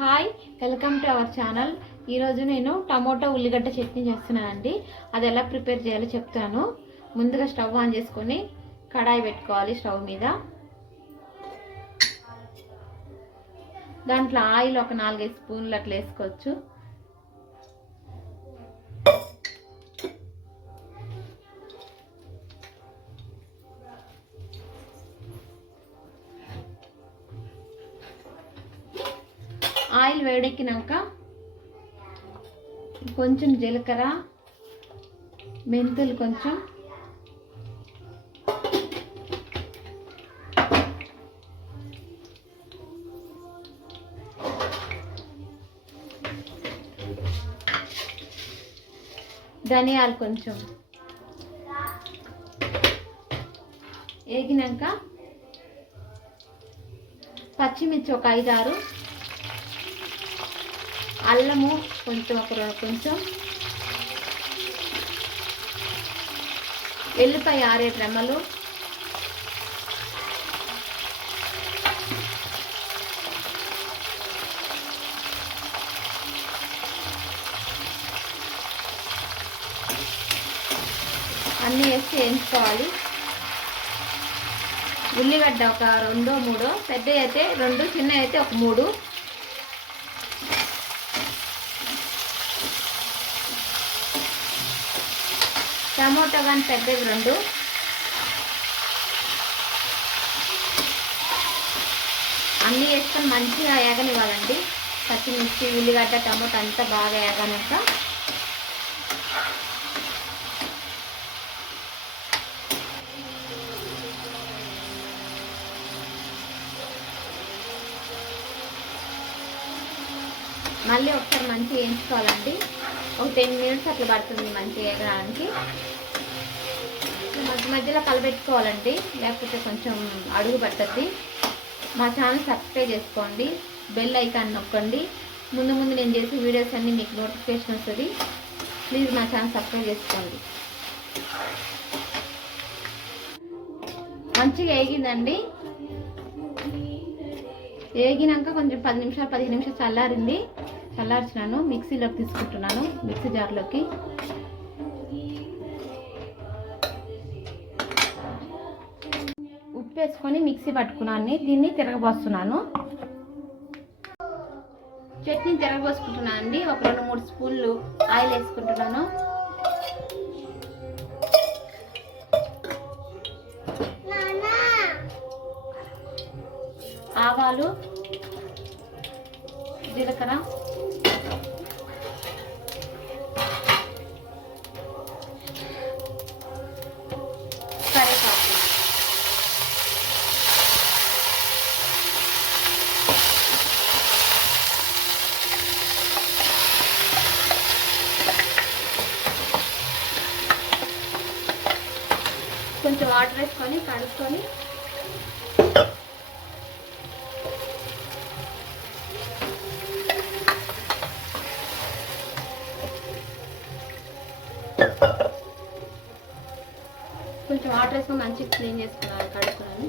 Hi welcome to our channel. ఈరోజు నేను tomato ఉల్లిగడ్డ చట్నీ చేస్తున్నానండి. అది ఎలా ప్రిపేర్ చేయాలో చెప్తాను. ముందుగా స్టవ్ ఆన్ చేసుకొని కడాయి పెట్టుకోవాలి స్టవ్ మీద. దాంట్లో ఆయిల్ ఒక నాలుగైదు స్పూన్లు అట్లా వేసుకోవచ్చు. ఆయిల్ వేడెక్కినాక కొంచెం జీలకర్ర మెంతులు కొంచెం. ధనియాలు కొంచెం. వేగినాక పచ్చిమిర్చి ఒక ఐదారు. అల్లము కొంచెం ఒక కొంచెం ఎల్లిపాయ ఆరేడు రెమ్మలు. అన్నీ వేసి వేయించుకోవాలి. ఉల్లిగడ్డ ఒక రెండో మూడో పెద్ద అయితే రెండు చిన్న అయితే ఒక మూడు. టమోటో కానీ పెద్దవి రెండు. అన్నీ వేసుకొని మంచిగా ఏగనివ్వాలండి. పచ్చిమిర్చి ఉల్లిగడ్డ టమోటా అంతా బాగా ఏగనాక మళ్ళీ ఒకసారి మంచిగా వేయించుకోవాలండి. ఒక టెన్ మినిట్స్ అట్లా పడుతుంది మంచిగా వేయడానికి మధ్య మధ్యలో కలబెట్టుకోవాలండి లేకపోతే కొంచెం అడుగు పడుతుంది మా ఛానల్ సబ్స్క్రైబ్ చేసుకోండి బెల్ ఐకాన్ నొక్కండి. ముందు ముందు నేను చేసే వీడియోస్ అన్నీ మీకు నోటిఫికేషన్ వస్తుంది. ప్లీజ్ మా ఛానల్ సబ్స్క్రైబ్ చేసుకోండి. మంచిగా ఏగిందండి ఏగినాక కొంచెం పది నిమిషాలు పదిహేను నిమిషాలు చల్లారింది. చల్లార్చినాను మిక్సీలోకి తీసుకుంటున్నాను మిక్సీ జార్లోకి. ఉప్పు వేసుకొని మిక్సీ పట్టుకున్నాను దీన్ని తిరగబోస్తున్నాను. చట్నీ తిరగబోసుకుంటున్నాను అండి. ఒక రెండు మూడు స్పూన్లు ఆయిల్ వేసుకుంటున్నాను. ఆవాలు జీలకర్ర కరివేపాకు కొంచెం వాటర్ వేసుకొని కడుక్కొని కొంచెం వాటర్ వేసుకొని మంచిగా క్లీన్ చేసుకున్నాను కడుక్కున్నాను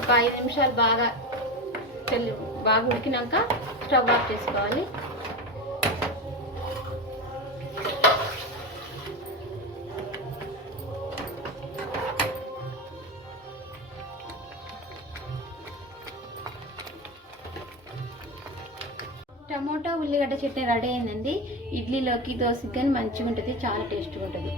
ఒక ఐదు నిమిషాలు బాగా తెలి బాగా ఉడికినాక స్టవ్ ఆఫ్ చేసుకోవాలి. టమోటా ఉల్లిగడ్డ చట్నీ రెడీ అయిందండి. ఇడ్లీలోకి దోశకి కానీ మంచిగా ఉంటుంది చాలా టేస్ట్గా ఉంటుంది.